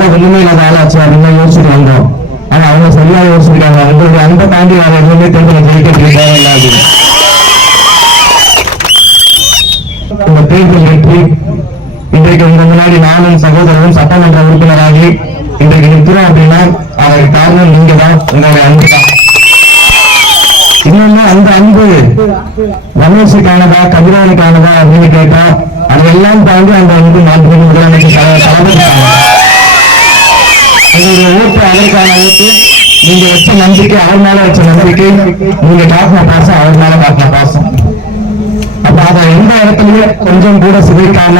தான் ஒண்ணுமே இல்லாத ஆளாச்சு அப்படின்னு யோசிச்சுட்டு வந்தோம். ஆனா அவங்க சரியா யோசிச்சிருக்காங்க. உங்களுடைய அன்பை தாண்டி வேற எதுவுமே தேர்தலை ஜெயிக்கிறதுக்கு தேவையில்லாது. இந்த தேர்தல் வெற்றி இன்றைக்கு உங்க முன்னாடி நானும் சகோதரரும் சட்டமன்ற உறுப்பினராகி இன்றைக்கு நிற்கிறோம் அப்படின்னா அதற்கு காரணம் நீங்க தான், உங்களுடைய அன்பு தான். இன்னொன்னு அந்த அன்பு ரமேஷுக்கானதா கதிரவனுக்கானதா அப்படின்னு கேட்டா அதையெல்லாம் தாண்டி அந்த அன்பு மாண்புமிகு முதலமைச்சர் தளபதிக்கான உங்களுடைய ஓட்டு அதற்கான ஓட்டு. நீங்க வச்ச நம்பிக்கை அவர் மேல வச்ச நம்பிக்கை, நீங்க காட்டின பாசம் அவர் மேல காட்டின பாசம். அப்ப அதை எந்த இடத்துலயும் கொஞ்சம் கூட சிதைக்காம,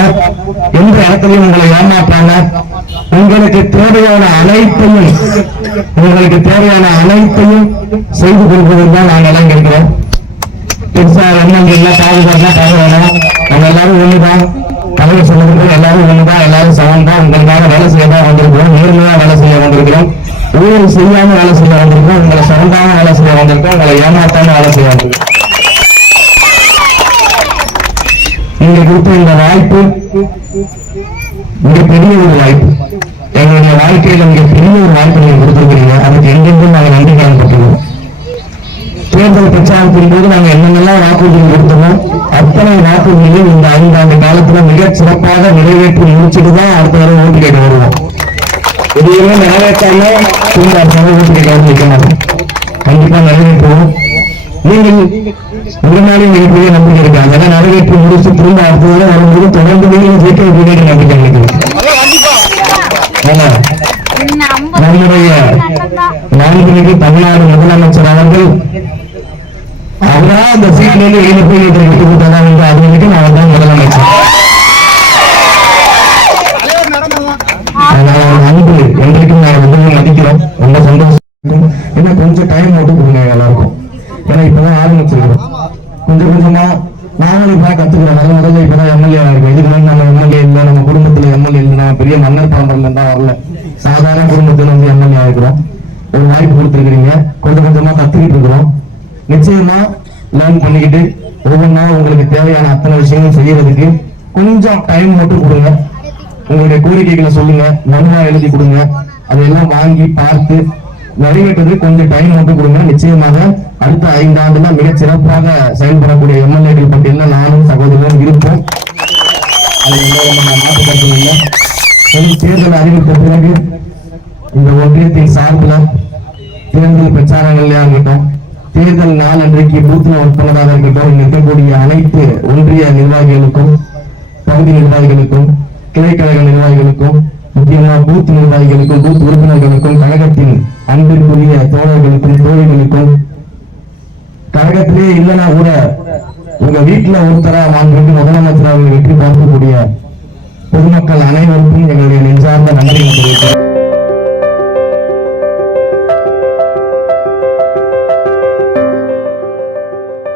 எந்த இடத்துலயும் உங்களை ஏமாற்றாம, உங்களுக்கு தேவையான அனைத்தையும் செய்து கொடுப்பதில் தான் நாங்கள் எல்லாம் இருக்கிறோம். பெருசா எண்ணம் இல்லை, பாதுகாப்பா பாதுகாணும். நம்ம எல்லாரும் ஒண்ணுதான், தலைவர் சொல்லுறது எல்லாரும் ஒண்ணுதான், எல்லாரும் சமம் தான். உங்களுக்காக வேலை செய்ய தான் வந்திருக்கிறோம், நேர்மையா வேலை செய்ய வந்திருக்கிறோம், ஊழல் செய்யாம வேலை செய்ய வந்திருக்கோம், உங்களை சமந்தாம வேலை செய்ய வந்திருக்கோம், உங்களை ஏமாத்தாம வேலை செய்ய வந்திருக்கோம். நீங்க கொடுத்த இந்த வாய்ப்பு மிகப்பெரிய ஒரு வாய்ப்பு. எங்களுடைய வாழ்க்கையில மிகப்பெரிய ஒரு வாய்ப்பு நீங்க கொடுத்திருக்கிறீங்க. அதுக்கு எங்கெங்கும் நாங்கள் நன்றி கடன். தேர்தல் பிரச்சாரத்தின் போது நாங்கள் என்னென்னலாம் வாக்குறுதி கொடுத்தோமோ அத்தனை வாக்குறுதியும் இந்த 5 ஆண்டு காலத்துல மிக சிறப்பாக நிறைவேற்றி முடிச்சுட்டு தான் அடுத்த தடவை ஓட்டு கேட்க வருவோம். எதையுமே நிறைவேற்றாம ஓட்டு கேட்க வைக்க மாட்டோம். கண்டிப்பா நிறைவேற்றுவோம். நீங்கள் முன்னாடி மிகப்பெரிய நம்பிக்கை இருக்கு. அதெல்லாம் நிறைவேற்றி முடிச்சு திரும்ப அடுத்த தடவை வரும்போது தொடர்ந்து நீங்கள் ஜெயிக்க வேண்டிய நம்பிக்கை இருக்கு. நம்முடைய மாண்புமிகு தமிழ்நாடு முதலமைச்சர் அவர்கள் அவரா அந்த சீட்ல இருந்து வெளியே போய் விட்டு கொடுத்தா என்று அறிவிக்கும் அவர் தான் முதலமைச்சர். அன்பு என்றைக்கும் நாங்கள் வந்து மதிக்கிறோம். ரொம்ப சந்தோஷம். இன்னும் கொஞ்சம் டைம் மட்டும் கொடுங்க எல்லாருக்கும். ஏன்னா இப்பதான் ஆரம்பிச்சிருக்கிறோம். கொஞ்சம் கொஞ்சமா நாங்களும் இப்பதான் கத்துக்கிறோம். முதல்ல இப்பதான் எம்எல்ஏ இருக்கு. இதுக்கு வந்து நம்ம எம்எல்ஏ இல்லை, நம்ம குடும்பத்துல எம்எல்ஏ இல்லை, நம்ம பெரிய மன்னர் பரம்பரையில தான் வரல, சாதாரண குடும்பத்துல வந்து எம்எல்ஏ ஆகிக்கிறோம். ஒரு வாய்ப்பு கொடுத்துருக்கிறீங்க. கொஞ்சம் கொஞ்சமா கத்துக்கிட்டு இருக்கிறோம். நிச்சயமா லேர்ன் பண்ணிக்கிட்டு ஒவ்வொன்றா உங்களுக்கு தேவையான அத்தனை விஷயங்களும் செய்யறதுக்கு கொஞ்சம் டைம் மட்டும் கொடுங்க. உங்களுடைய கோரிக்கைகளை சொல்லுங்க, மனுவா எழுதி கொடுங்க. அதையெல்லாம் வாங்கி பார்த்து நிறைவேற்றது கொஞ்சம் டைம் மட்டும் கொடுங்க. நிச்சயமாக அடுத்த 5 ஆண்டுல மிகச் சிறப்பாக செயல்படக்கூடிய எம்எல்ஏக்கள் பட்டியலில் நானும் சகோதரரும் இருப்போம். அது மாற்றப்பட்டு இல்லை. தேர்தல் அறிவித்த பிறகு இந்த ஒன்றியத்தின் சார்பில் தேர்தல் பிரச்சாரங்கள்லயா இருக்கட்டும், தேர்தல் நாள் அன்றைக்கு பூத் ஒப்பந்தமாக இருக்கட்டும், இங்க இருக்கக்கூடிய அனைத்து ஒன்றிய நிர்வாகிகளுக்கும், பகுதி நிர்வாகிகளுக்கும், கிளைக்கழக நிர்வாகிகளுக்கும், முக்கியமா பூத் நிர்வாகிகளுக்கும், பூத் உறுப்பினர்களுக்கும், கழகத்தின் அன்பிற்குரிய தோழர்களுக்கும், தோழிகளுக்கும், கழகத்திலே இல்லைன்னா கூட உங்க வீட்டுல ஒருத்தரா மாண்புமிகு முதலமைச்சர் அவர்கள் வெற்றி பார்க்கக்கூடிய பொதுமக்கள் அனைவருக்கும் எங்களுடைய நெஞ்சார்ந்த நன்றியை தெரிவிக்கிறேன்.